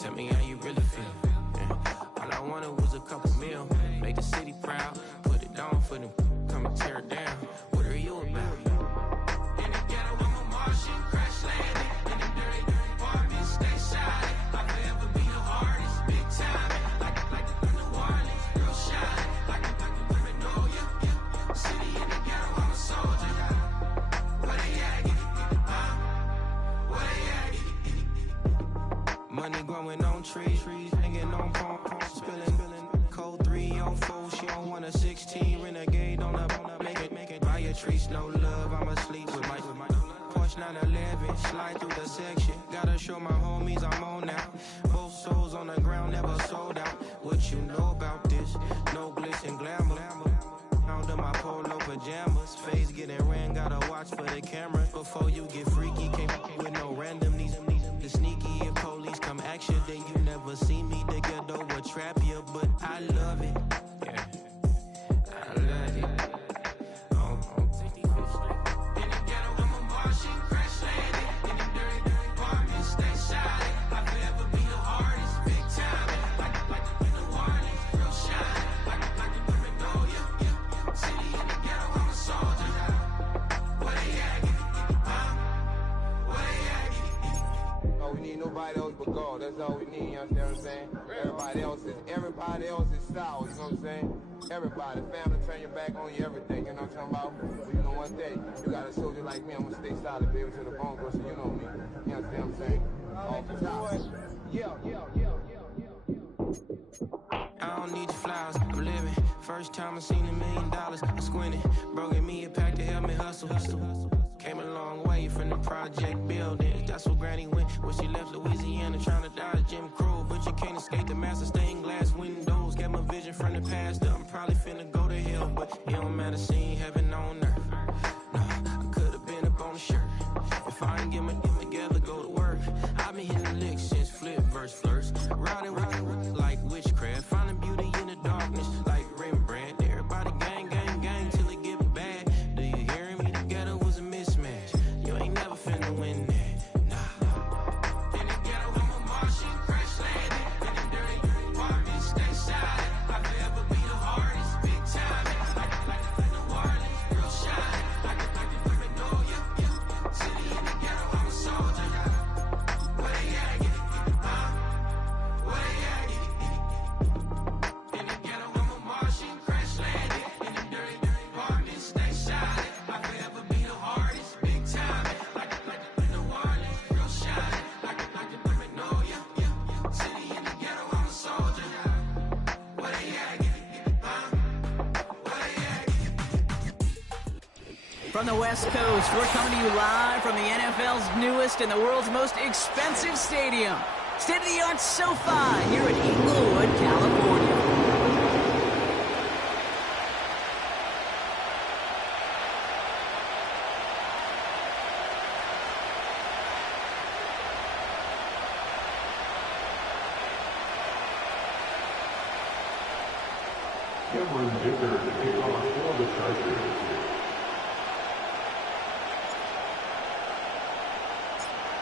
Tell me how you really feel. Yeah. All I wanted was a couple meal. Make the city proud. Put it down for them. Come and tear it down. What are you about? In the ghetto, I'm a Martian. Crash landing. In the dirty apartments. Stay shiny. I'll forever be the hardest. Big time. Like the New Orleans. Real shiny. Like the women know you. City in the ghetto, I'm a soldier. Where they at? Where they at? Money growing on trees, hanging on palms, spilling code 304. She don't want a 16 renegade on up, make it. Buy a trees, no love. I'ma sleep with my Porsche 911, slide through the section. Gotta show my homies I'm on now. Both souls on the ground, never sold out. What you know about this? No glitz and glamour. Under my polo pajamas, face getting ran. Gotta watch for the cameras before you get freaky. Can't with no random these the sneaky. If police come action, then you never see me. The ghetto will trap you, but I love it. Yeah, I love it. On 65th Street. In the ghetto, I'm a Martian, crash landing. In the dirty apartments, stay shiny. I'll forever be the hardest, big time. Like the New Orleans, real shiny. Like the women know you. City in the ghetto, I'm a soldier. Where they at? Where they at? Oh, we need nobody else but God. That's all we need, you understand what I'm saying? Everybody else is sour, you know what I'm saying? Everybody, family, turn your back on you, everything, you know what I'm talking about? But you know one thing, you got a soldier like me, I'm gonna stay solid, baby, to the bone, bro, so you know me. You understand what I'm saying? Off the top. Yeah. I don't need your flowers, I'm living. First time I seen $1 million, I squinted. Bro, give me a pack to help me hustle. Came a long way from the project building. That's where Granny went when she left Louisiana, trying to dodge Jim Crow. But you can't escape the master stained glass windows. Got my vision from the past. I'm probably finna go to hell, but it don't matter, seeing heaven on earth. No, I could've been up on the shirt. If I ain't get my together, go to work. I've been hitting the licks since flip verse flirts. Riding like witchcraft, finding beauty in the darkness like Rembrandt. Everybody gang till it get bad. Do you hear me? The ghetto was a mismatch. You ain't never finna win that. Nah. In the ghetto, I'm a Martian, crash landing. In the dirty apartments, stay shiny. I'll forever be the hardest, big time. Like the New Orleans, real shiny. Like the women know you. City in the ghetto, I'm a soldier. Where they at? Where they at? In the ghetto, I'm a Martian, crash landing. In the dirty apartments, stay shiny. I'll forever be the hardest, big time. Like the New Orleans, real shiny. Like the women know you. City in the ghetto, I'm a soldier. Where they at? Where they at? From the West Coast, we're coming to you live from the NFL's newest and the world's most expensive stadium. State-of-the-art SoFi here in Inglewood, California. Cameron Dicker to kick off for the Chargers.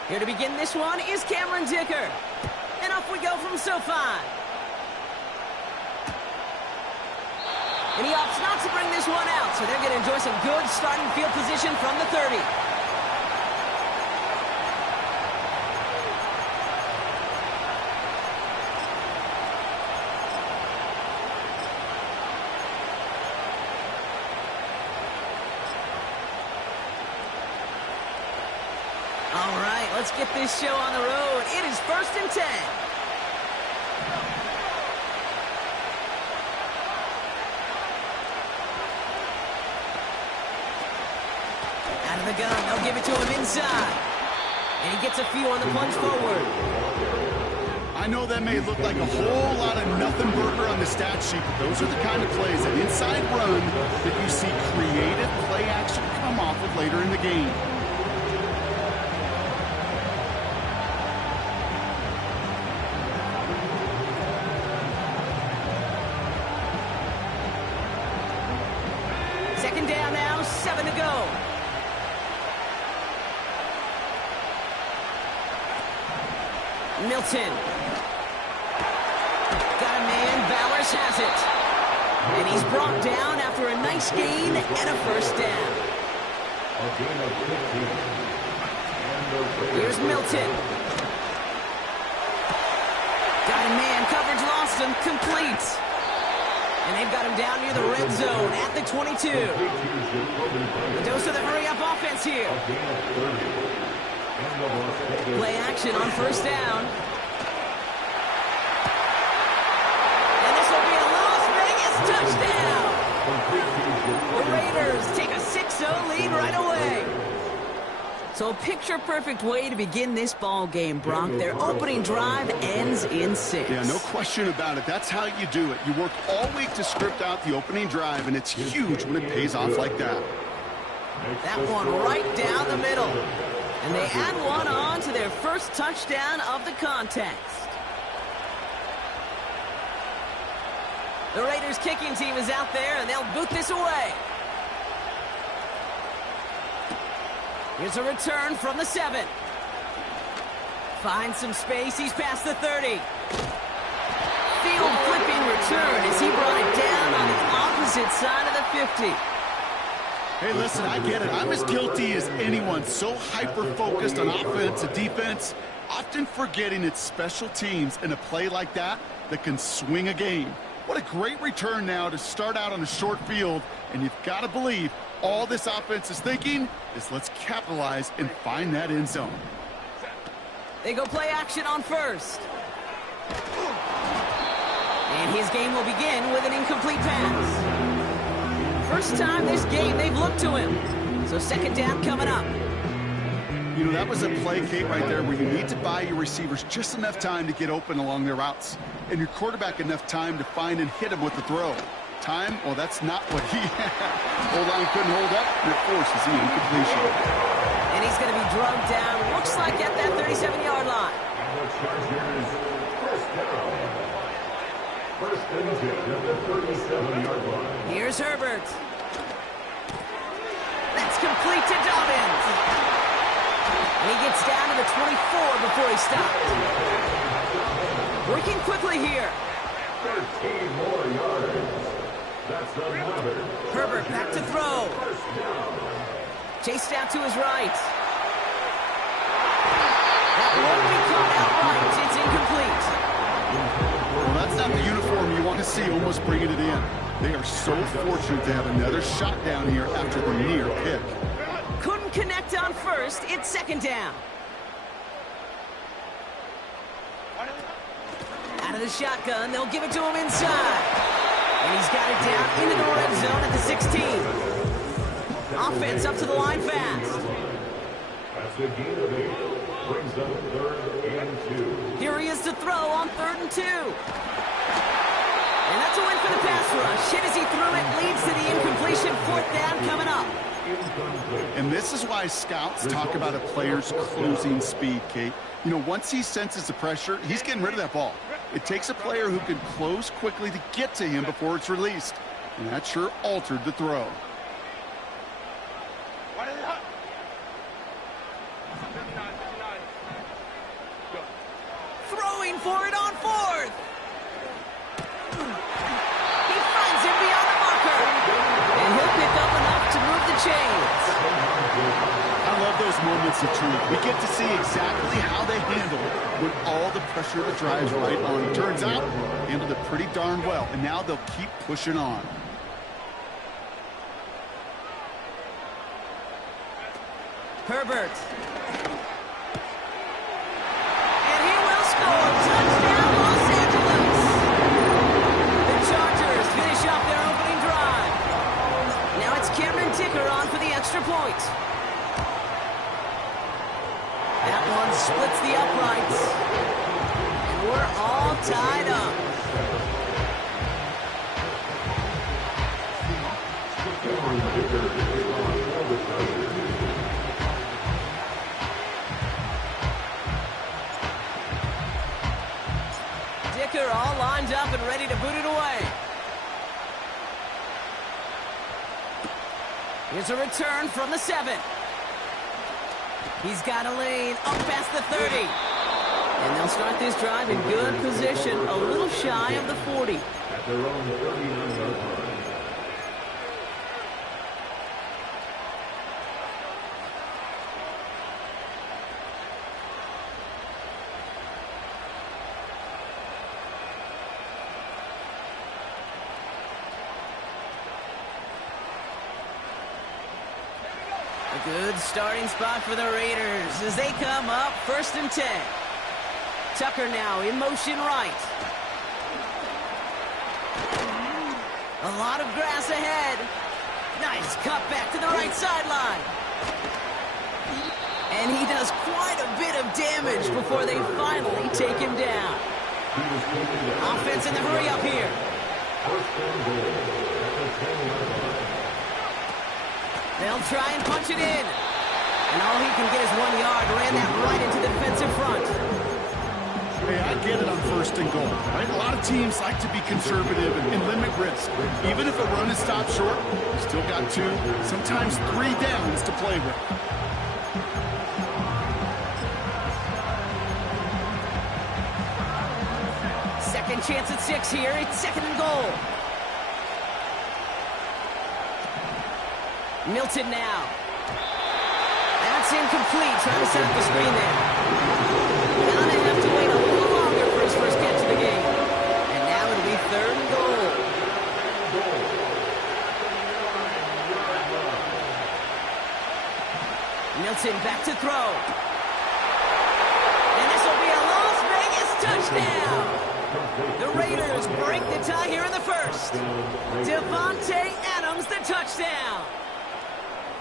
Here to begin this one is Cameron Dicker. And off we go from SoFi. And he opts not to bring this one out, so they're going to enjoy some good starting field position from the 30. All right, let's get this show on the road. It is 1st and 10. Out of the gun, they'll give it to him inside. And he gets a few on the plunge forward. I know that may look like a whole lot of nothing burger on the stat sheet, but those are the kind of plays, an inside run, that you see creative play action come off of later in the game. Second down now, 7 to go. Milton Davis has it. And he's brought down after a nice gain and a first down. Here's Milton. Got a man, coverage lost him, complete. And they've got him down near the red zone at the 22. The dose of the hurry-up offense here. Play action on first down. And this will be a Las Vegas touchdown. The Raiders take a 6-0 lead right away. So a picture-perfect way to begin this ball game, Brock. Their opening drive ends in 6. Yeah, no question about it. That's how you do it. You work all week to script out the opening drive, and it's huge when it pays off like that. That one right down the middle. And they add one on to their first touchdown of the contest. The Raiders kicking team is out there, and they'll boot this away. Here's a return from the 7. Finds some space. He's past the 30. Field flipping return as he brought it down on the opposite side of the 50. Hey, listen, I get it. I'm as guilty as anyone. So hyper-focused on offense and defense, often forgetting it's special teams in a play like that that can swing a game. What a great return now to start out on a short field, and you've got to believe all this offense is thinking is let's capitalize and find that end zone. They go play action on first. And his game will begin with an incomplete pass. First time this game they've looked to him. So second down coming up. You know, that was a play, Kate, right there where you need to buy your receivers just enough time to get open along their routes. And your quarterback enough time to find and hit him with the throw. Time, well, that's not what he had. O-line couldn't hold up, and it forces the incompletion. And he's going to be drugged down, looks like at that 37-yard line. First and 10 at the 37-yard line. Here's Herbert. That's complete to Dobbins. And he gets down to the 24 before he stops. Working quickly here. 13 more yards. That's another. Herbert back to throw. Chased out to his right. That won't be caught outright. It's incomplete. Well, that's not the uniform you want to see almost bringing it in. They are so fortunate to have another shot down here after the near pick. Couldn't connect on first. It's second down. Out of the shotgun, they'll give it to him inside. And he's got it down into the red zone at the 16. Offense up to the line fast. That's a gain of 8. Brings up 3rd and 2. Here he is to throw on 3rd and 2. And that's a win for the pass rush. Hit as he threw it, leads to the incompletion. 4th down coming up. And this is why scouts talk about a player's closing speed, Kate. You know, once he senses the pressure, he's getting rid of that ball. It takes a player who can close quickly to get to him before it's released. And that sure altered the throw. Throwing for it on 4th. He finds him beyond the marker. And he'll pick up enough to move the chains. I love those moments of truth. We get to see exactly how they handle it when all the pressure that drives right on. It turns out, handled it pretty darn well. And now they'll keep pushing on. Herbert. And he will score. Touchdown, Los Angeles. The Chargers finish off their opening drive. Now it's Cameron Dicker on for the extra point. That one splits the uprights. And we're all tied up. Dicker all lined up and ready to boot it away. Here's a return from the 7. He's got a lane up past the 30. And they'll start this drive in good position, a little shy of the 40. their own 39-yard line. A good starting spot for the Raiders as they come up 1st and 10. Tucker now in motion right. A lot of grass ahead. Nice cut back to the right sideline. And he does quite a bit of damage before they finally take him down. Offense in the hurry up here. They'll try and punch it in. And all he can get is 1 yard. Ran that right into the defensive front. Hey, I get it on 1st and goal, right? A lot of teams like to be conservative and limit risk. Even if a run is stopped short, you still got 2, sometimes 3 downs to play with. Second chance at 6 here. It's 2nd and goal. Milton now. That's incomplete. Trying to set up the screen there. Gonna have to wait a little longer for his first catch of the game. And now it'll be 3rd and goal. Milton back to throw. And this will be a Las Vegas touchdown. The Raiders break the tie here in the 1st. Devontae Adams, the touchdown.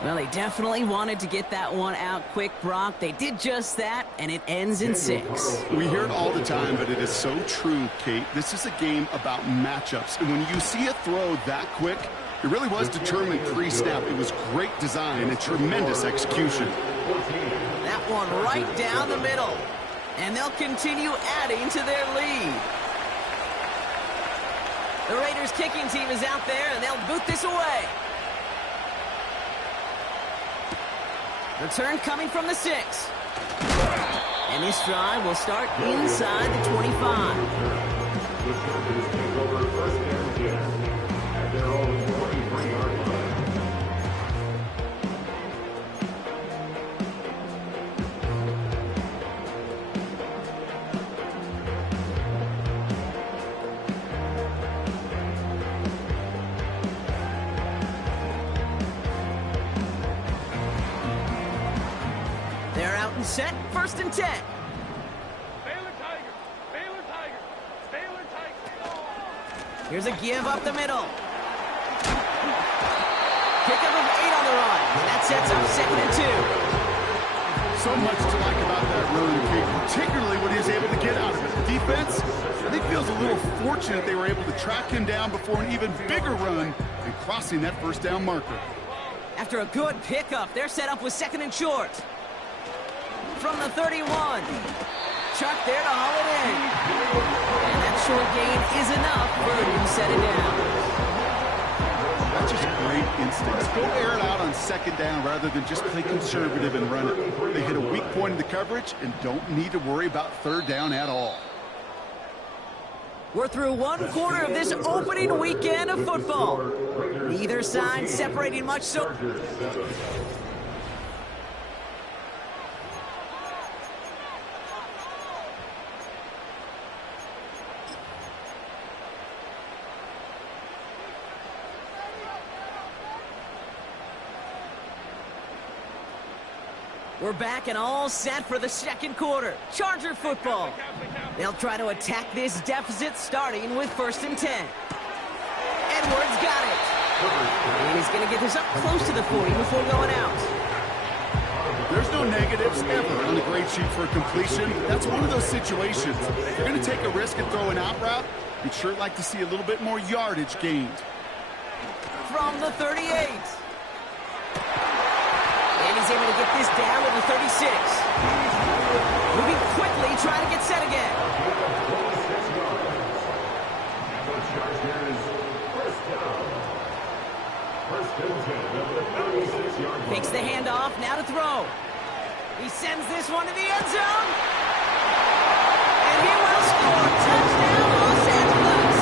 Well, they definitely wanted to get that one out quick, Brock. They did just that, and it ends in 6. We hear it all the time, but it is so true, Kate. This is a game about matchups. And when you see a throw that quick, it really was determined pre-snap. It was great design and tremendous execution. That one right down the middle. And they'll continue adding to their lead. The Raiders kicking team is out there, and they'll boot this away. Return coming from the 6. And this drive will start inside the 25. At their own 23-yard line. They're out and set, 1st and 10. Here's a give up the middle. Pickup of 8 on the run. And that sets up 2nd and 2. So much to like about that run, Kate, particularly what he was able to get out of it. The defense, I think, feels a little fortunate they were able to track him down before an even bigger run and crossing that 1st down marker. After a good pickup, they're set up with 2nd and short. From the 31. Chuck there to haul it in. And that short gain is enough for him to set it down. That's just great instincts. Go air it out on 2nd down rather than just play conservative and run it. They hit a weak point in the coverage and don't need to worry about 3rd down at all. We're through 1 quarter of this opening weekend of football. Neither side separating much so. We're back and all set for the 2nd quarter. Charger football. They'll try to attack this deficit starting with 1st and 10. Edwards got it. And he's going to get this up close to the 40 before going out. There's no negatives ever on the grade sheet for a completion. That's one of those situations. If you're going to take a risk and throw an out route, you'd sure like to see a little bit more yardage gained. From the 38. And he's able to get this down to the 36. Moving quickly, trying to get set again. Fakes the handoff, now to throw. He sends this one to the end zone. And he will score. Touchdown, Los Angeles.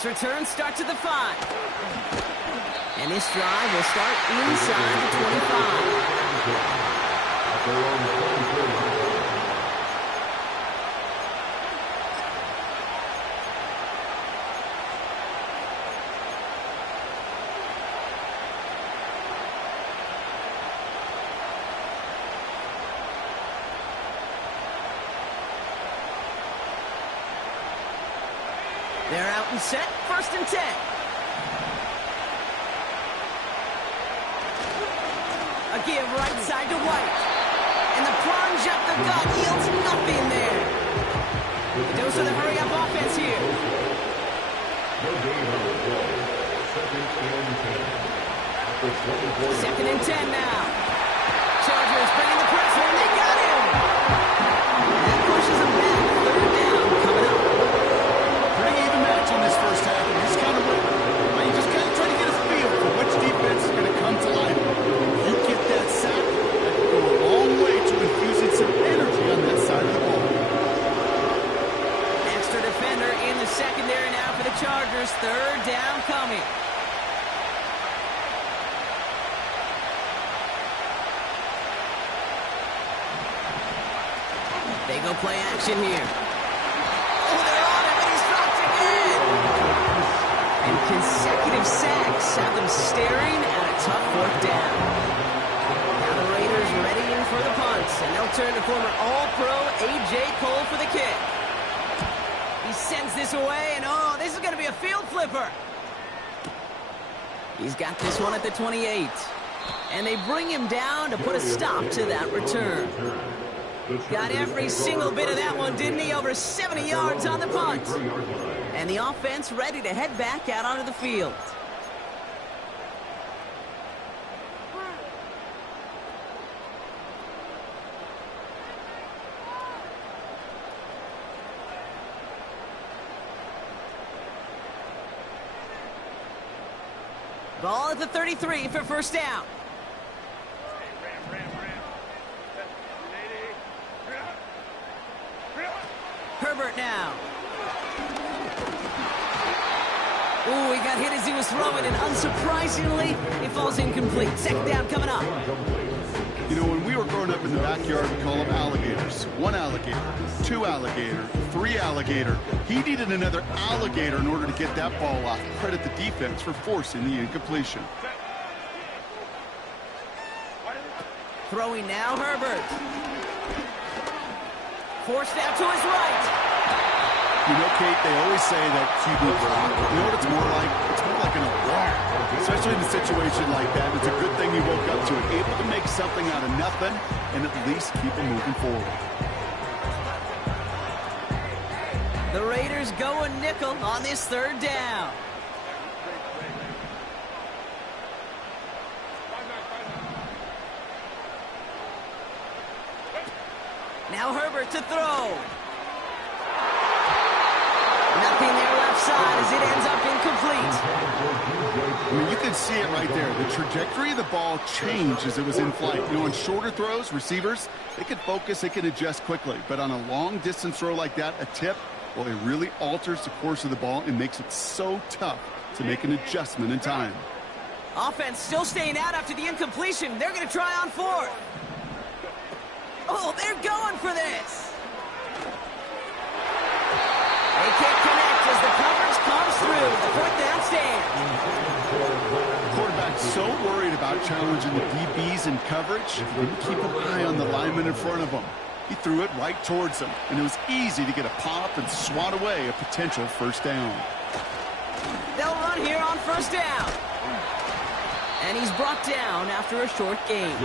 This return starts at the 5. And this drive will start inside the 25. They're out and set, 1st and 10. A give right side to White. And the plunge up the gut yields nothing there. The dose of the hurry-up offense here. Second and 10 now. Chargers bringing the pressure, and they got him. That pushes them back. 3rd down coming up. Pretty even match in this first half. You just kind of try to get a feel for which defense is going to come to life. You get that sack, that will go a long way to infusing some energy on that side of the ball. Extra defender in the secondary now for the Chargers. 3rd down coming. They go play action here. Oh, they're on him, and he's dropped again. And consecutive sacks have them staring at a tough 4th down. Now the Raiders readying for the punts, and they'll turn to former All-Pro A.J. Cole for the kick. He sends this away, and oh, this is going to be a field flipper. He's got this one at the 28. And they bring him down to put a stop to that return. Got every single bit of that one, didn't he? Over 70 yards on the punt. And the offense ready to head back out onto the field. Ball at the 33 for 1st down. Herbert now. Ooh, he got hit as he was throwing, and unsurprisingly, it falls incomplete. 2nd down coming up. You know, when we were growing up in the backyard, we call them alligators. 1 alligator, 2 alligator, 3 alligator. He needed another alligator in order to get that ball off. Credit the defense for forcing the incompletion. Throwing now, Herbert. Forced out to his right. You know, Kate, they always say that QB clock. You know what it's more like? It's more like an alarm. Especially in a situation like that. It's a good thing he woke up to it. Able to make something out of nothing and at least keep him moving forward. The Raiders go a nickel on this 3rd down. Now Herbert to throw. Nothing there left side as it ends up incomplete. I mean, you can see it right there. The trajectory of the ball changed as it was in flight. You know, on shorter throws, receivers, they can focus, they can adjust quickly. But on a long-distance throw like that, a tip, well, it really alters the course of the ball and makes it so tough to make an adjustment in time. Offense still staying out after the incompletion. They're going to try on 4th. Oh, they're going for this. They can't connect as the coverage comes through. The 4th down stand. Quarterback's so worried about challenging the DBs in coverage, he didn't keep an eye on the lineman in front of him. He threw it right towards him, and it was easy to get a pop and swat away a potential 1st down. They'll run here on 1st down. And he's brought down after a short gain.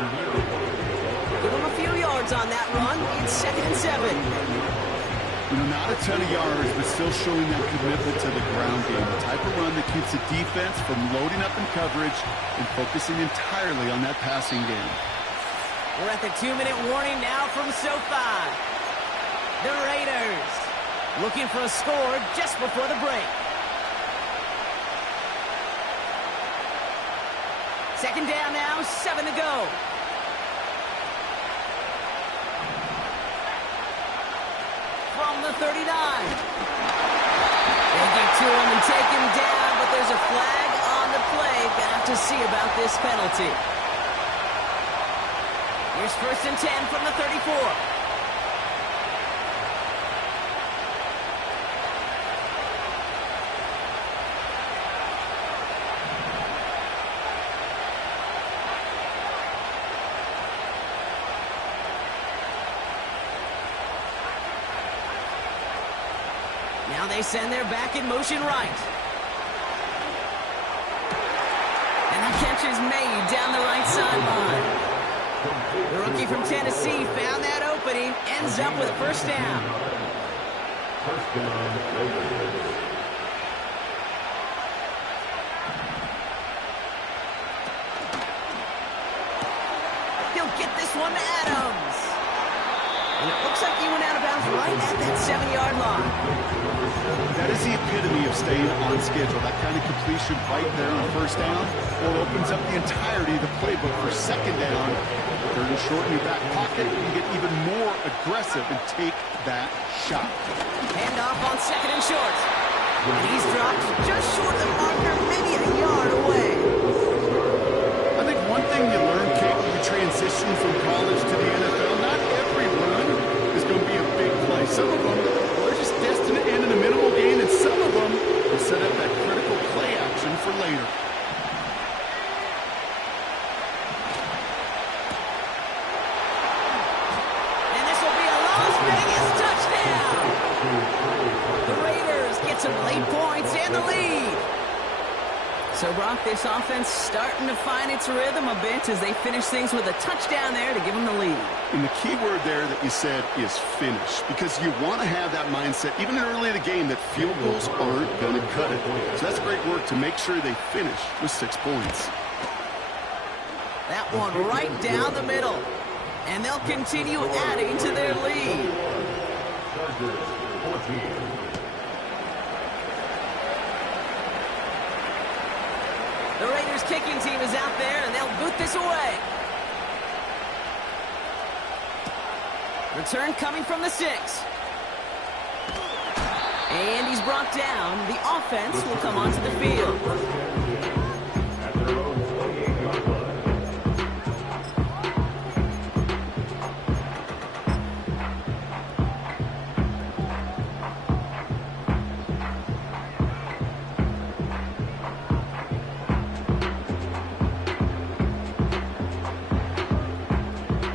Give him a few yards on that run. It's 2nd and 7. You know, not a ton of yards, but still showing that commitment to the ground game. The type of run that keeps the defense from loading up in coverage and focusing entirely on that passing game. We're at the 2-minute warning now from SoFi. The Raiders looking for a score just before the break. 2nd down now, 7 to go. From the 39. They get to him and take him down, but there's a flag on the play. Gonna have to see about this penalty. Here's 1st and 10 from the 34. Now they send their back in motion right. And the catch is made down the right sideline. The rookie from Tennessee found that opening, ends up with a 1st down. First down, Raiders. He'll get this one to Adams. And it looks like he went out of bounds right at that 7-yard line. That is the epitome of staying on schedule. That kind of completion right there on 1st down, or opens up the entirety of the playbook for 2nd down. 3rd and short in your back pocket, you can get even more aggressive and take that shot. Hand off on 2nd and short. And he's dropped just short of the marker, maybe a yard away. I think one thing you learn, Kate, when you transition from college to the NFL, not every run is going to be a big play. Some of them are just destined to end in a minimal gain, and some of them will set up that critical play action for later. And this will be a Las Vegas touchdown. The Raiders get some late points and the lead. So, Brock, this offense starting to find its rhythm a bit as they finish things with a touchdown there to give them the lead. And the key word there that you said is finish, because you want to have that mindset, even early in the game, that field goals aren't going to cut it. So that's great work to make sure they finish with 6 points. That one right down the middle. And they'll continue adding to their lead. Chargers, 14. The Raiders kicking team is out there, and they'll boot this away. Return coming from the 6. And he's brought down. The offense will come onto the field. At their own 28-yard line.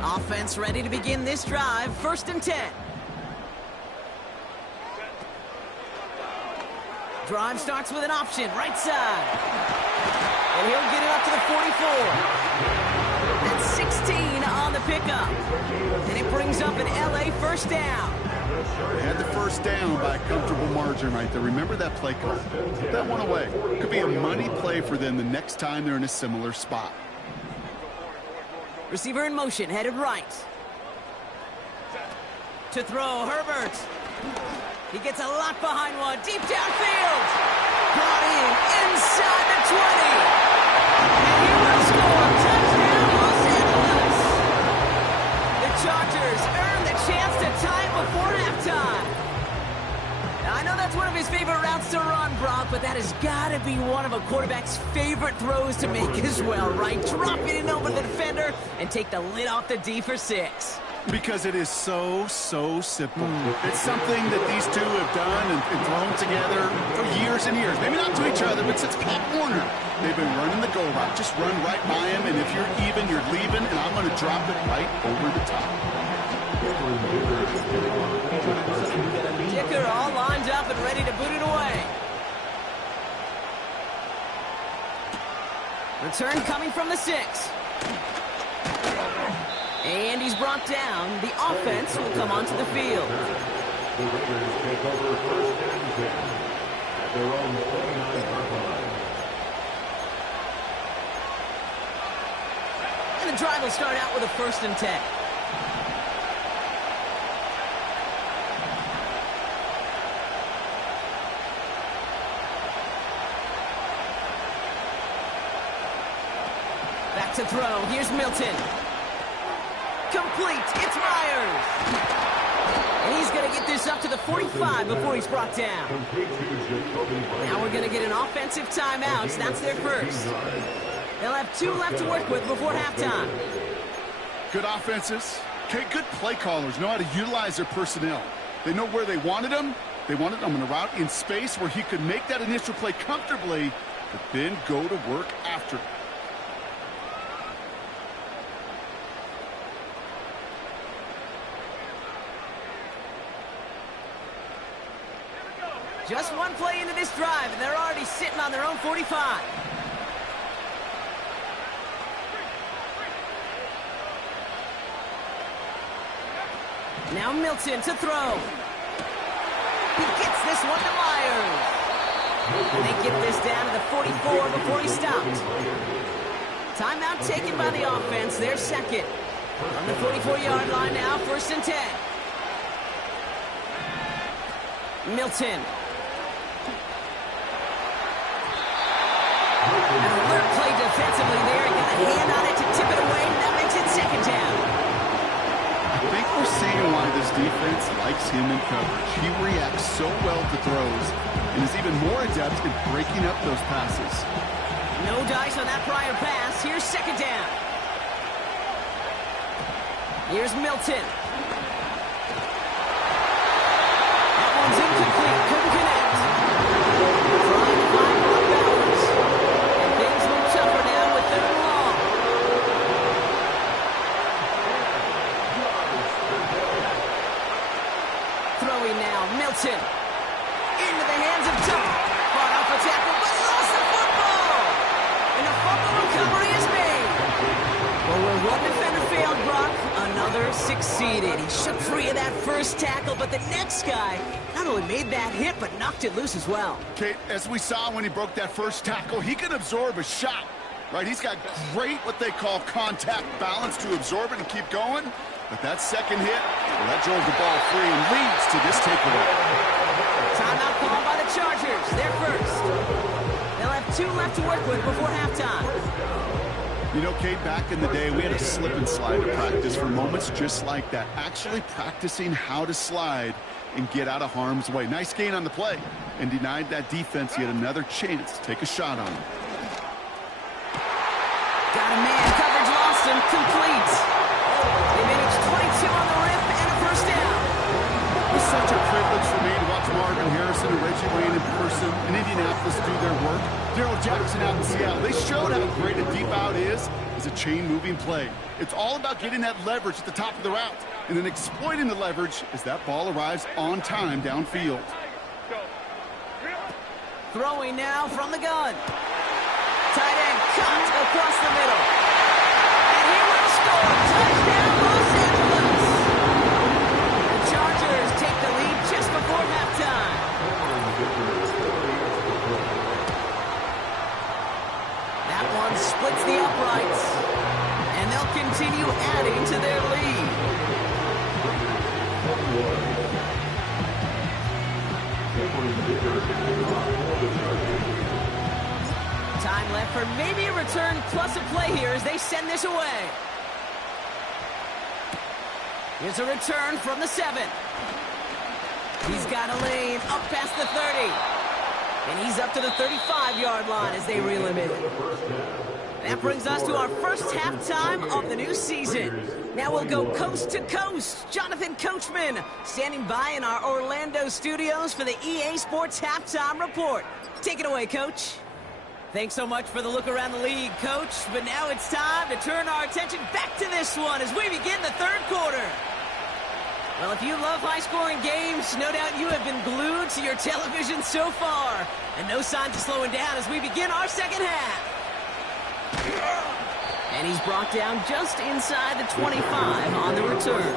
Offense ready to begin this drive. 1st and 10. Drive starts with an option, right side. And he'll get it up to the 44. That's 16 on the pickup. And it brings up an LA 1st down. They had the 1st down by a comfortable margin right there. Remember that play call. Put that one away. Could be a money play for them the next time they're in a similar spot. Receiver in motion, headed right. To throw, Herbert. He gets a lot behind one, deep downfield. Brought in inside the 20. And he will score. Touchdown, Los Angeles. The Chargers earn the chance to tie it before halftime. Now, I know that's one of his favorite routes to run, Brock, but that has got to be one of a quarterback's favorite throws to make as well, right? Drop it in over the defender and take the lid off the D for 6. Because it is so simple. It's something that these two have done and thrown together for years and years. Maybe not to each other, but since Pop Warner. They've been running the go route. Just run right by him, and if you're even, you're leaving, and I'm going to drop it right over the top. Dicker all lined up and ready to boot it away. Return coming from the 6. And he's brought down. The offense will come onto the field. The Raiders take over 1st and 10 at their own 29-yard line. And the drive will start out with a 1st and 10. Back to throw. Here's Milton. Complete. It's Myers. And he's going to get this up to the 45 before he's brought down. Now we're going to get an offensive timeout. That's their first. They'll have 2 left to work with before halftime. Good offenses. Okay, good play callers know how to utilize their personnel. They know where they wanted them. They wanted him on a route in space where he could make that initial play comfortably, but then go to work after. Just one play into this drive, and they're already sitting on their own 45. Now Milton to throw. He gets this one to Myers. And they get this down to the 44 before he stopped. Timeout taken by the offense. Their second. On the 44-yard line now, 1st and 10. Milton. An alert play defensively there. He got a hand on it to tip it away. That makes it 2nd down. I think we're seeing why this defense likes him in coverage. He reacts so well to throws and is even more adept at breaking up those passes. No dice on that prior pass. Here's 2nd down. Here's Milton. That one's incomplete. Couldn't connect. Trying to find more balance. And things look tougher now with 3rd and long. Throwing now. Milton. Into the hands of Tucker. Brought off a tackle, but lost the football. And a fumble recovery is made. Well, where one defender failed, Brock, another succeeded. He shook free of that first tackle, but the next guy not only made that hit, but knocked it loose as well. Okay, as we saw when he broke that first tackle, he can absorb a shot, right? He's got great, what they call contact balance to absorb it and keep going. But that second hit, well, that drove the ball free and leads to this takeaway. Timeout called by the Chargers. They're first. They'll have 2 left to work with before halftime. You know, Kate, back in the day, we had a slip and slide to practice for moments just like that. Actually practicing how to slide and get out of harm's way. Nice gain on the play and denied that defense yet another chance to take a shot on him. Got a man. Coverage lost him. Complete. They managed 22 on the rip and a 1st down. It's such a privilege for me to watch Marvin Harrison and Reggie Wayne in person in Indianapolis do their work. Darryl Jackson out in Seattle. They showed how great a deep out is as a chain-moving play. It's all about getting that leverage at the top of the route and then exploiting the leverage as that ball arrives on time downfield. Throwing now from the gun. Tight end cut across the middle. And he will score. Touchdown, Los Angeles. The Chargers take the lead just before halftime. That one splits the uprights. And they'll continue adding to their lead. Time left for maybe a return plus a play here as they send this away. Here's a return from the 7. He's got a lane up past the 30. And he's up to the 35-yard line as they reel him in. That brings us to our first halftime of the new season. Now we'll go coast to coast. Jonathan Coachman standing by in our Orlando studios for the EA Sports Halftime Report. Take it away, Coach. Thanks so much for the look around the league, Coach. But now it's time to turn our attention back to this one as we begin the 3rd quarter. Well, if you love high-scoring games, no doubt you have been glued to your television so far. And no signs of slowing down as we begin our 2nd half. And he's brought down just inside the 25 on the return.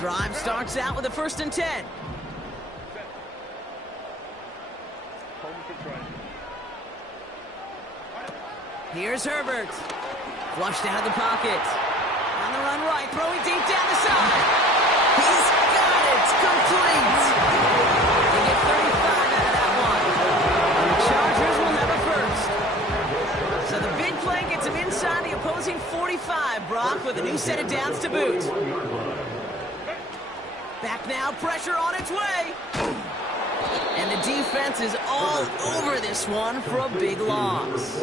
Drive starts out with a 1st and 10. Here's Herbert. Flushed out of the pocket. On the run right, throwing deep down the side. He's got it. Complete. They get 35 out of that one. And the Chargers will have a first. So the big play gets him inside the opposing 45, Brock, with a new set of downs to boot. Back now, pressure on its way. And the defense is all over this one for a big loss.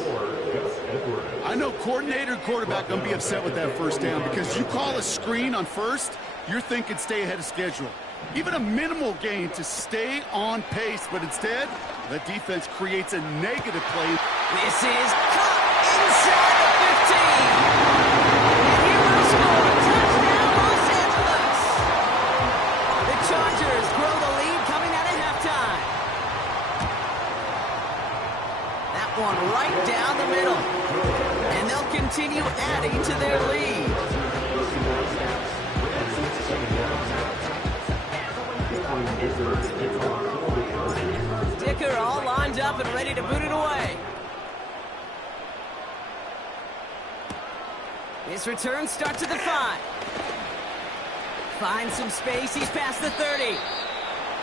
I know coordinator and quarterback going to be upset with that first down because you call a screen on first, you're thinking stay ahead of schedule. Even a minimal gain to stay on pace, but instead, the defense creates a negative play. This is caught inside the 15. And he will score. Touchdown, Los Angeles. The Chargers grow the lead coming out of halftime. That one right down the middle. And they'll continue adding to their lead. Dicker all lined up and ready to boot it away. His return starts at the 5. Finds some space. He's past the 30.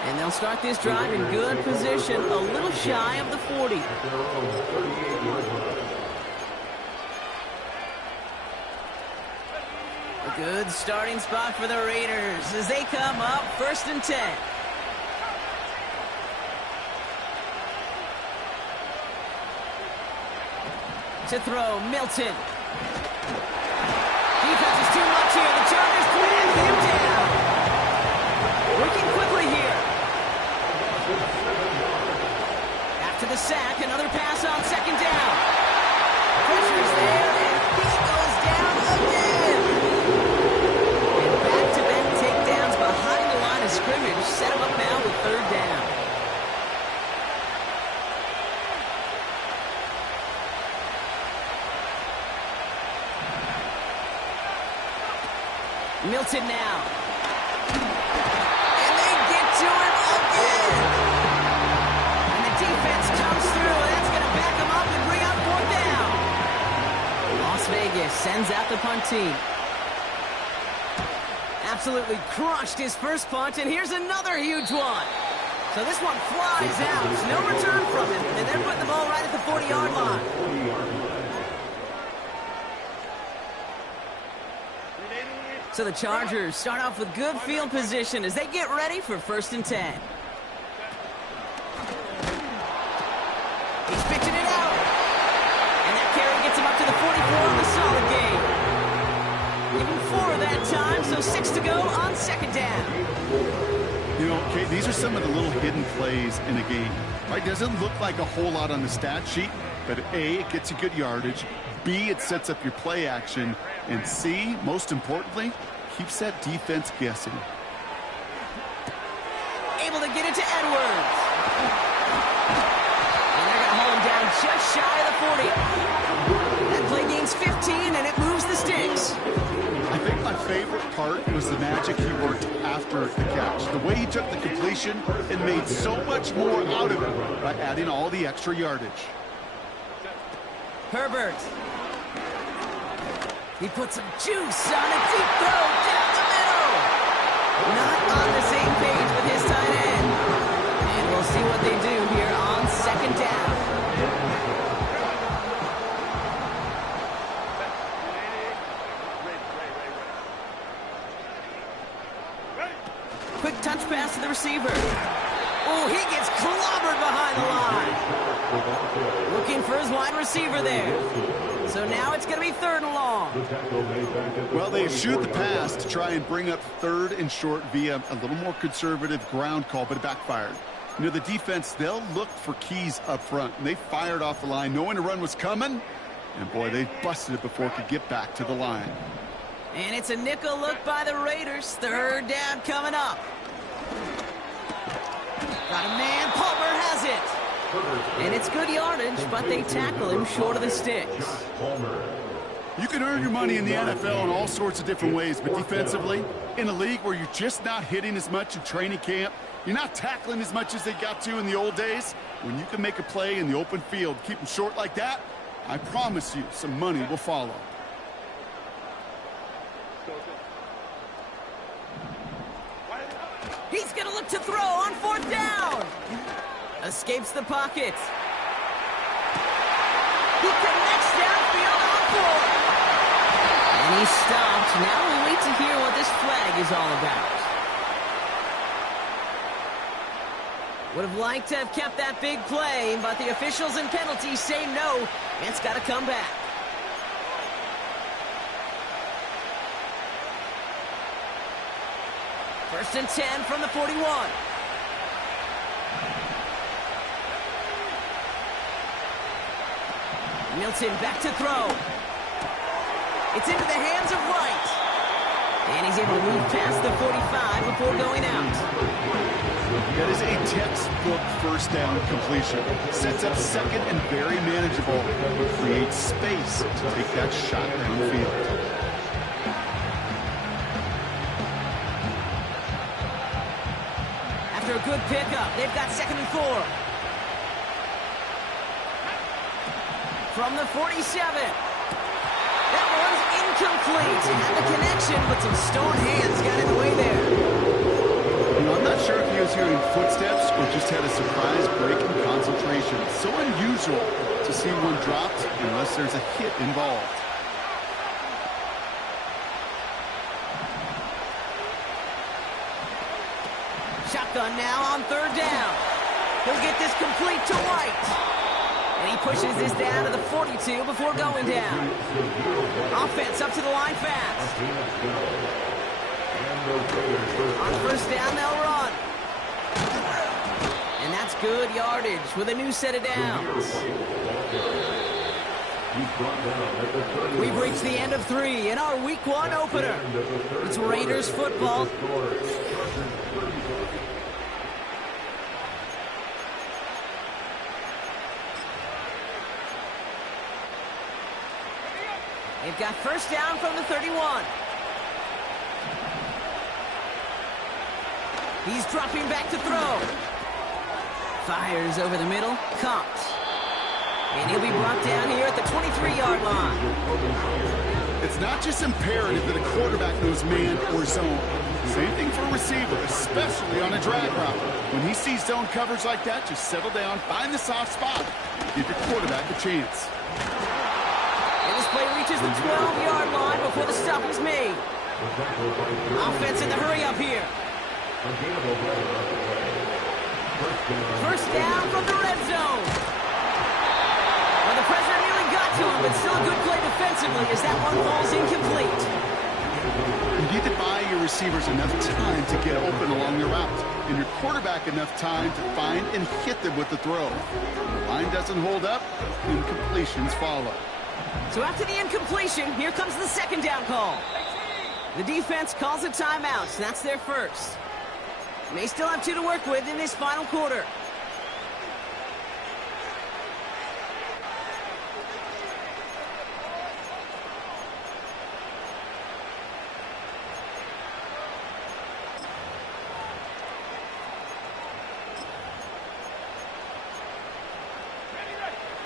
And they'll start this drive in good position, a little shy of the 40. A good starting spot for the Raiders as they come up 1st and 10. To throw, Milton. Defense is too much here. The Chargers clamp him down. Working quickly here. After the sack, another pass on 2nd down. Pressure's there, and he goes down again. And back-to-back takedowns behind the line of scrimmage set him up now with 3rd down. Milton now. And they get to him again. And the defense comes through, and that's going to back him up and bring up 4th down. Las Vegas sends out the punt team. Absolutely crushed his first punt, and here's another huge one. So this one flies out. No return from him, and they're putting the ball right at the 40-yard line. So the Chargers start off with good field position as they get ready for 1st and 10. He's pitching it out. And that carry gets him up to the 44 on the solid gain. Give him 4 that time, so 6 to go on 2nd down. You know, okay, these are some of the little hidden plays in a game. Right? Doesn't look like a whole lot on the stat sheet, but A, it gets you good yardage. B, it sets up your play action. And C, most importantly, keeps that defense guessing. Able to get it to Edwards. And they're going to hold him down just shy of the 40. That play gains 15, and it moves the sticks. I think my favorite part was the magic he worked after the catch. The way he took the completion and made so much more out of it by adding all the extra yardage. Herbert. He puts some juice on a deep throw down the middle. Not on the same page with his tight end. And we'll see what they do here on 2nd down. Quick touch pass to the receiver. Oh, he gets clobbered behind the line. Looking for his wide receiver there. So now it's going to be 3rd and long. Well, they eschewed the pass to try and bring up 3rd and short via a little more conservative ground call, but it backfired. You know, the defense, they'll look for keys up front. And they fired off the line knowing a run was coming. And, boy, they busted it before it could get back to the line. And it's a nickel look by the Raiders. 3rd down coming up. Got a man. Palmer has it. And it's good yardage, but they tackle him short of the sticks. You can earn your money in the NFL in all sorts of different ways, but defensively, in a league where you're just not hitting as much in training camp, you're not tackling as much as they got to in the old days, when you can make a play in the open field, keep them short like that, I promise you, some money will follow. He's going to look to throw on 4th down. Escapes the pocket. He connects downfield on 4. And he's stopped. Now we wait to hear what this flag is all about. Would have liked to have kept that big play, but the officials and penalties say no. It's got to come back. First and 10 from the 41. Milton back to throw. It's into the hands of Wright. And he's able to move past the 45 before going out. That is a textbook first down completion. Sets up second and very manageable. Creates space to take that shot downfield. After a good pickup, they've got 2nd and 4. From the 47. That one's incomplete. Had the connection, but some stone hands got in the way there. I'm not sure if he was hearing footsteps or just had a surprise break in concentration. It's so unusual to see one dropped unless there's a hit involved. Shotgun now on 3rd down. He'll get this complete to White. And he pushes this down to the 42 before going down. Offense up to the line fast. On 1st down, they'll run. And that's good yardage with a new set of downs. We've reached the end of 3 in our Week 1 opener. It's Raiders football. They've got 1st down from the 31. He's dropping back to throw. Fires over the middle. Caught. And he'll be brought down here at the 23-yard line. It's not just imperative that a quarterback knows man or zone. Same thing for a receiver, especially on a drag route. When he sees zone coverage like that, just settle down, find the soft spot. Give your quarterback a chance. And this play reaches the 12-yard line before the stop is made. Offense in the hurry up here. 1st down from the red zone. Well, the pressure nearly got to him, but still a good play defensively as that one falls incomplete. You need to buy your receivers enough time to get open along the route, and your quarterback enough time to find and hit them with the throw. When the line doesn't hold up, incompletions follow. So after the incompletion, here comes the 2nd down call. The defense calls a timeout, so that's their first. They still have 2 to work with in this final quarter.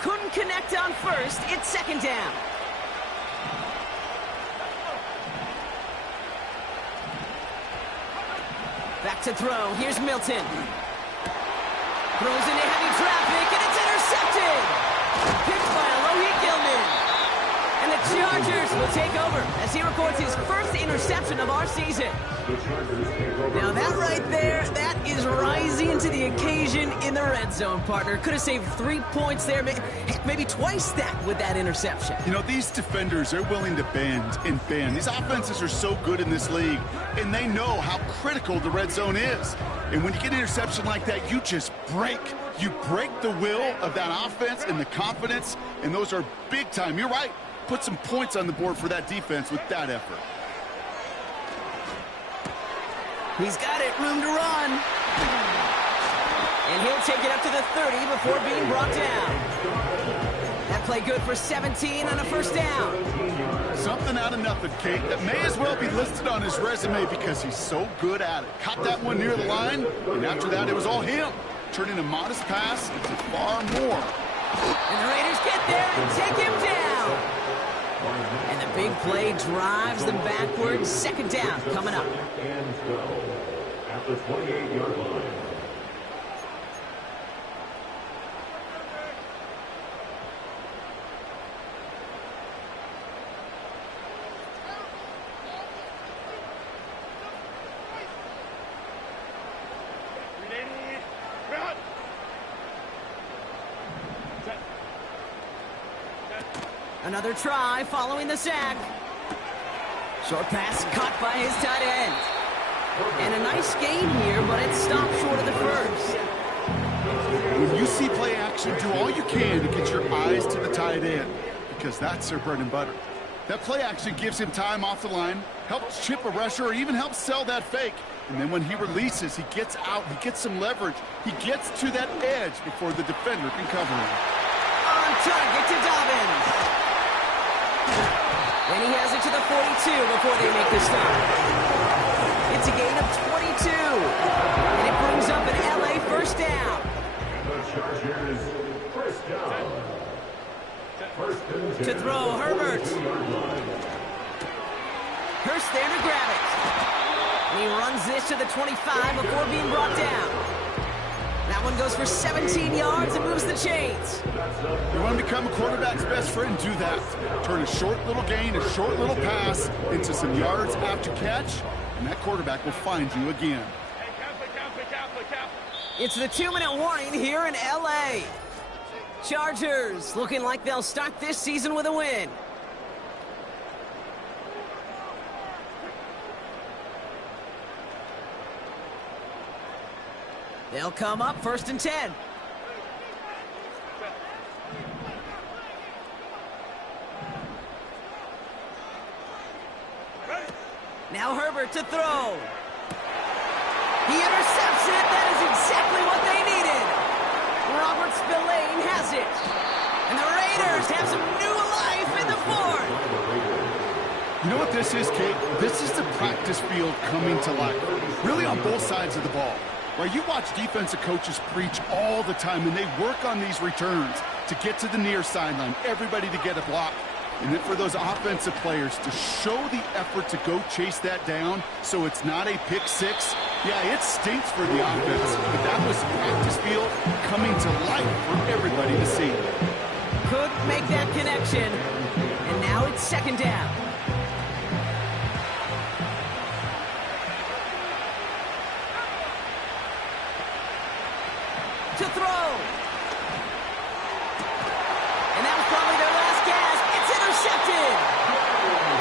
Couldn't connect on 1st. It's 2nd down. Back to throw. Here's Milton. Throws into heavy traffic, and it's intercepted. Picked by Alohi Gilman. And the Chargers will take over as he records his first interception of our season. Now that right there, that is rising to the occasion in the red zone, partner. Could have saved 3 points there, maybe twice that with that interception. You know, these defenders are willing to bend and bend. These offenses are so good in this league, and they know how critical the red zone is. And when you get an interception like that, you just break. You break the will of that offense and the confidence, and those are big time. You're right. Put some points on the board for that defense with that effort. He's got it, room to run. And he'll take it up to the 30 before being brought down. That play good for 17 on a 1st down. Something out of nothing, Kate. That may as well be listed on his resume because he's so good at it. Caught that one near the line, and after that it was all him. Turning a modest pass into far more And the Raiders get there and take him down. And the big play drives them backwards. Second down coming up. And go at the 28-yard line. Another try following the sack. Short pass caught by his tight end. And a nice gain here, but it stopped short of the first. When you see play action, do all you can to get your eyes to the tight end, because that's their bread and butter. That play action gives him time off the line, helps chip a rusher, or even helps sell that fake. And then when he releases, he gets out, he gets some leverage. He gets to that edge before the defender can cover him. On target to Dobbins. And he has it to the 42 before they make the stop. It's a gain of 22. And it brings up an LA first down. The Chargers, first down. First and 10. To throw, Herbert. Hurst there to grab it. And he runs this to the 25 before being brought down. That one goes for 17 yards and moves the chains. You want to become a quarterback's best friend? Do that. Turn a short little gain, a short little pass into some yards after catch, and that quarterback will find you again. It's the 2-minute warning here in LA. Chargers looking like they'll start this season with a win. They'll come up first and 10. Now Herbert to throw. He intercepts it. That is exactly what they needed. Robert Spillane has it. And the Raiders have some new life in the fourth. You know what this is, Kate? This is the practice field coming to life. Really on both sides of the ball. Where you watch defensive coaches preach all the time, and they work on these returns to get to the near sideline, everybody to get a block. And then for those offensive players to show the effort to go chase that down so it's not a pick six, yeah, it stinks for the offense. But that was practice field coming to life for everybody to see. Couldn't make that connection. And now it's second down. To throw. And that was probably their last gasp. It's intercepted.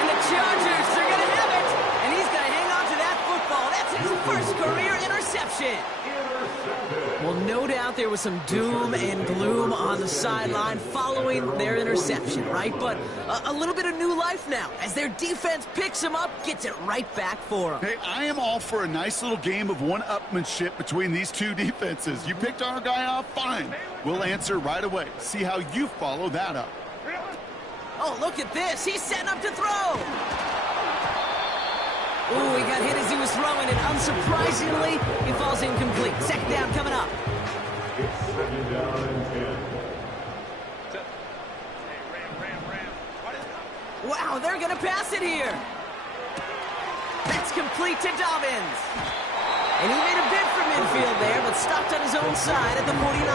And the Chargers are going to have it. And he's going to hang on to that football. That's his first career interception. Well, no doubt there was some doom and gloom on the sideline following their interception, right? But a little bit of new life now as their defense picks him up, gets it right back for him. Hey, I am all for a nice little game of one-upmanship between these two defenses. You picked our guy off, fine. We'll answer right away. See how you follow that up. Oh, look at this. He's setting up to throw. Ooh, he got hit as he was throwing it. Unsurprisingly, he falls incomplete. Second down coming up. It's second down and 10. Wow, they're going to pass it here. That's complete to Dobbins. And he made a bid for midfield there, but stopped on his own side at the 49.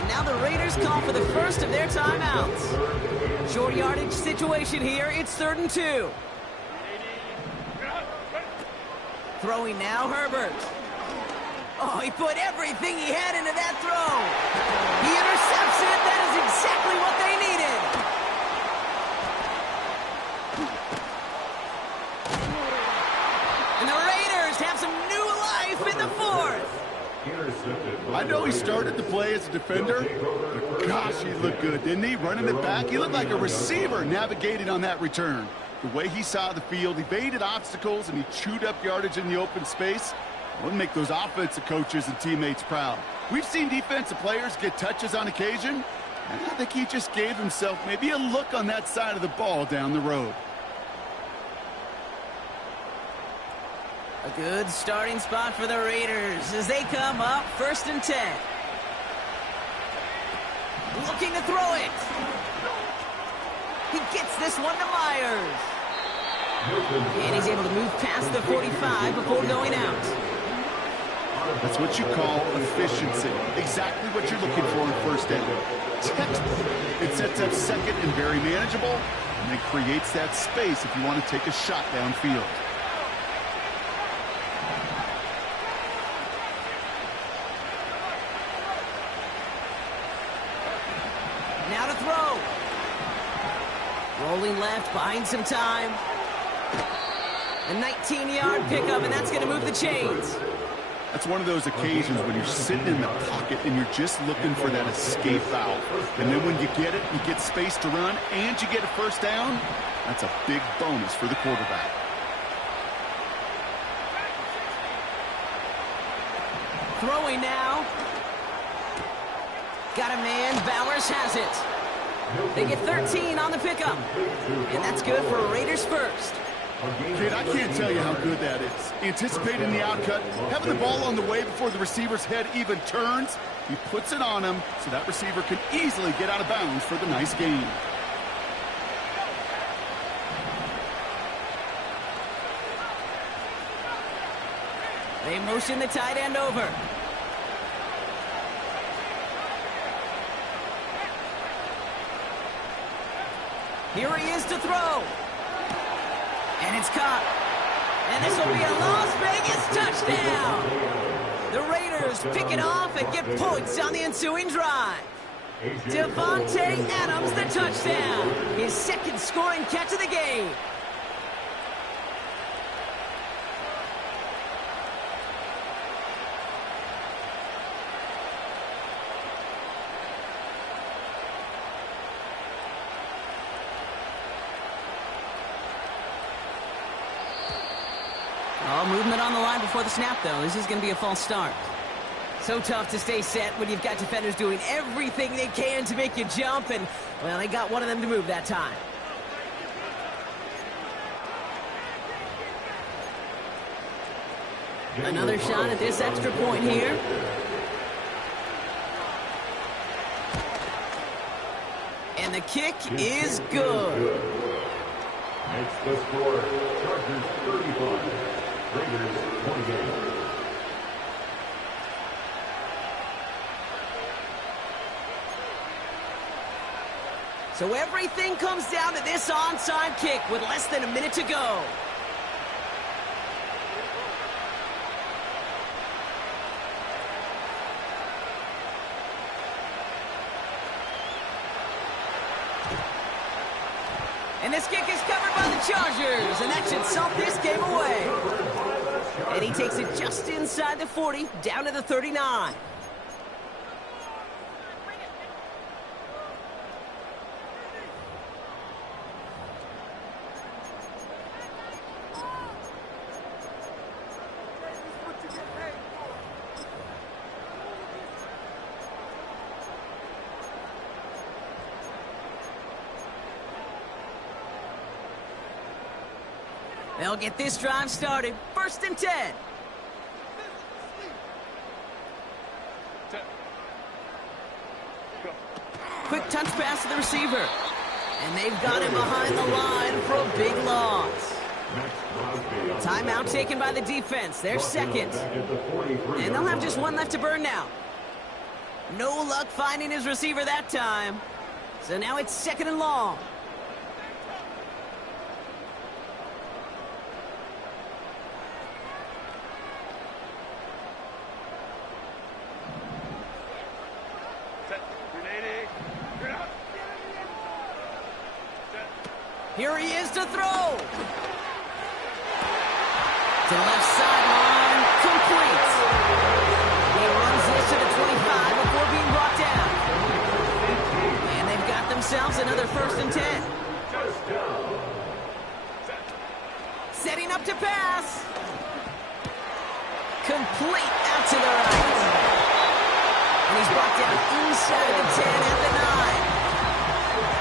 And now the Raiders call for the first of their timeouts. Short yardage situation here. It's 3rd and 2. Throwing now, Herbert. Oh, he put everything he had into that throw. He intercepts it. That is exactly what they needed. And the Raiders have some new life in the fourth. I know he started the play as a defender, but gosh, he looked good, didn't he? Running it back, he looked like a receiver navigating on that return. The way he saw the field, he baited obstacles, and he chewed up yardage in the open space. It would make those offensive coaches and teammates proud. We've seen defensive players get touches on occasion, and I think he just gave himself maybe a look on that side of the ball down the road. A good starting spot for the Raiders as they come up 1st and 10. Looking to throw it. He gets this one to Myers. And he's able to move past the 45 before going out. That's what you call efficiency. Exactly what you're looking for in first down. Textbook. It sets up second and very manageable, and it creates that space if you want to take a shot downfield. Now to throw. Rolling left, buying some time. A 19-yard pickup, and that's going to move the chains. That's one of those occasions when you're sitting in the pocket and you're just looking for that escape valve. And then when you get it, you get space to run, and you get a first down. That's a big bonus for the quarterback. Throwing now. Got a man. Bowers has it. They get 13 on the pickup. And that's good for Raiders first. Kid, I can't tell you how good that is. Anticipating the outcut, having the ball on the way before the receiver's head even turns. He puts it on him so that receiver can easily get out of bounds for the nice gain. They motion the tight end over. Here he is to throw. And it's caught. And this will be a Las Vegas touchdown. The Raiders pick it off and get points on the ensuing drive. Devontae Adams the touchdown. His second scoring catch of the game. Oh, movement on the line before the snap, though. This is going to be a false start. So tough to stay set when you've got defenders doing everything they can to make you jump, and, well, they got one of them to move that time. Another shot at this extra point here. And the kick is good. Makes the score Chargers 35, Raiders 28. So everything comes down to this onside kick with less than a minute to go. And this kick is covered by the Chargers, and that should salt this game away. And he takes it just inside the 40, down to the 39. They'll get this drive started. 1st and 10. Quick touch pass to the receiver. And they've got him behind the line for a big loss. Timeout taken by the defense. They're second. And they'll have just one left to burn now. No luck finding his receiver that time. So now it's 2nd and long. Here he is to throw. To left sideline, complete. He runs this to the 25 before being brought down. And they've got themselves another 1st and 10. Setting up to pass. Complete out to the right. And he's brought down inside the 10 at the 9.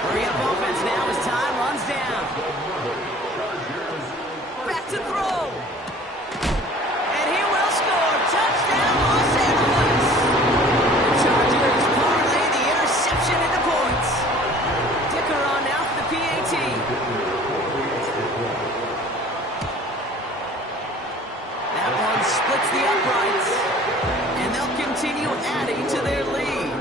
Hurry up offense now as time runs down. Back to throw. And he will score. Touchdown, Los Angeles. The Chargers parlay the interception and splits the uprights. And they'll continue adding to their lead.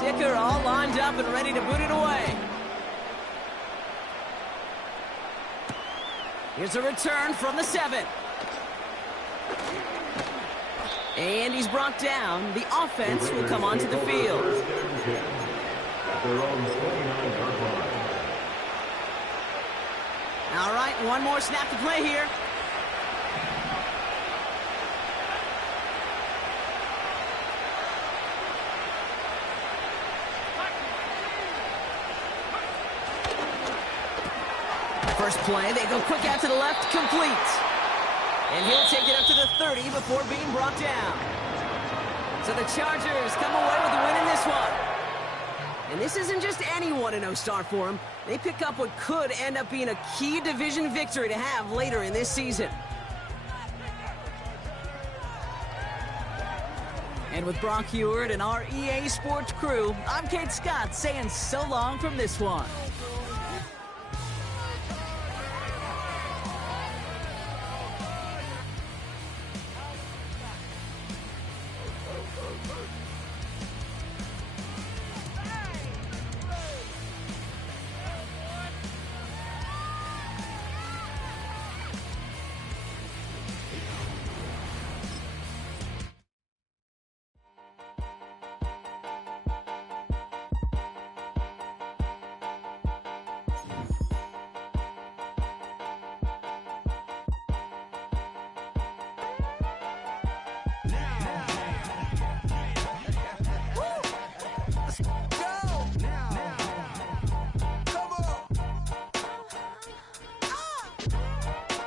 Dicker all lined up and ready to boot it away. Here's a return from the 7. And he's brought down. The offense will come onto the field. All right, one more snap to play here. First play, they go quick out to the left, complete. And he'll take it up to the 30 before being brought down. So the Chargers come away with the win in this one. And this isn't just any 1-0 start for them. They pick up what could end up being a key division victory to have later in this season. And with Brock Heward and our EA Sports crew, I'm Kate Scott saying so long from this one.